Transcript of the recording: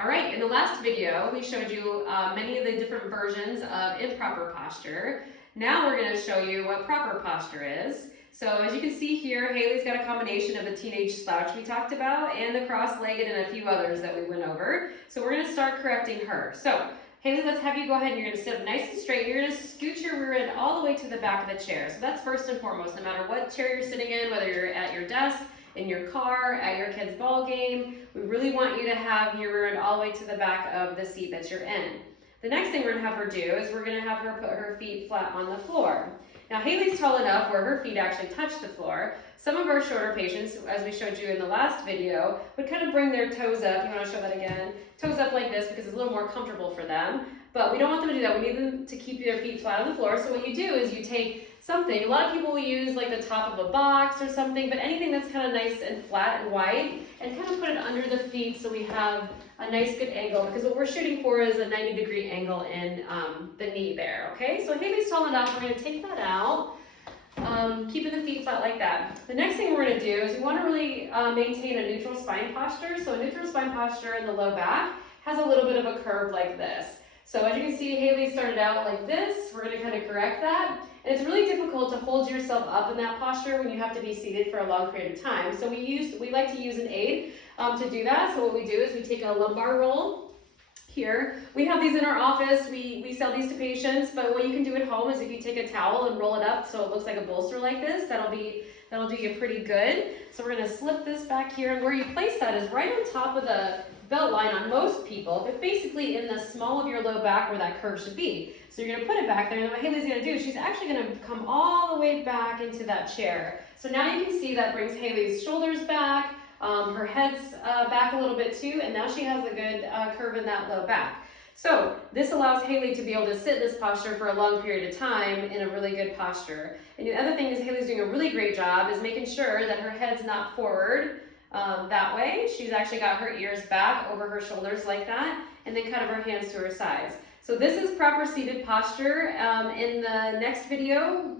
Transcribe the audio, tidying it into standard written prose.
All right, in the last video, we showed you many of the different versions of improper posture. Now we're going to show you what proper posture is. So as you can see here, Haley's got a combination of the teenage slouch we talked about and the cross-legged and a few others that we went over. So we're going to start correcting her. So Haley, let's have you go ahead and you're going to sit up nice and straight. You're going to scoot your rear end all the way to the back of the chair. So that's first and foremost, no matter what chair you're sitting in, whether you're at your desk, in your car, at your kid's ball game, we really want you to have your rear end all the way to the back of the seat that you're in. The next thing we're going to have her do is we're going to have her put her feet flat on the floor. Now Haley's tall enough where her feet actually touch the floor. Some of our shorter patients, as we showed you in the last video, would kind of bring their toes up. You want to show that again? Toes up like this because it's a little more comfortable for them. But we don't want them to do that. We need them to keep their feet flat on the floor. So what you do is you take something. A lot of people will use like the top of a box or something, but anything that's kind of nice and flat and wide, and kind of put it under the feet so we have a nice good angle, because what we're shooting for is a 90-degree angle in the knee there, okay? So Haley's tall enough, we're going to take that out, keeping the feet flat like that. The next thing we're going to do is we want to really maintain a neutral spine posture. So a neutral spine posture in the low back has a little bit of a curve like this. So as you can see, Haley started out like this. We're going to kind of correct that. And it's really difficult to hold yourself up in that posture when you have to be seated for a long period of time. So we like to use an aid to do that. So what we do is we take a lumbar roll here. We have these in our office. We sell these to patients, but what you can do at home is if you take a towel and roll it up so it looks like a bolster like this, that'll do you pretty good. So we're going to slip this back here, and where you place that is right on top of the belt line on most people, but basically in the small of your low back where that curve should be. So you're going to put it back there, and then what Haley's going to do is she's actually going to come all the way back into that chair. So now you can see that brings Haley's shoulders back, her head's back a little bit too, and now she has a good curve in that low back. So this allows Haley to be able to sit in this posture for a long period of time in a really good posture. And the other thing is Haley's doing a really great job is making sure that her head's not forward that way. She's actually got her ears back over her shoulders like that, and then kind of her hands to her sides. So this is proper seated posture. In the next video,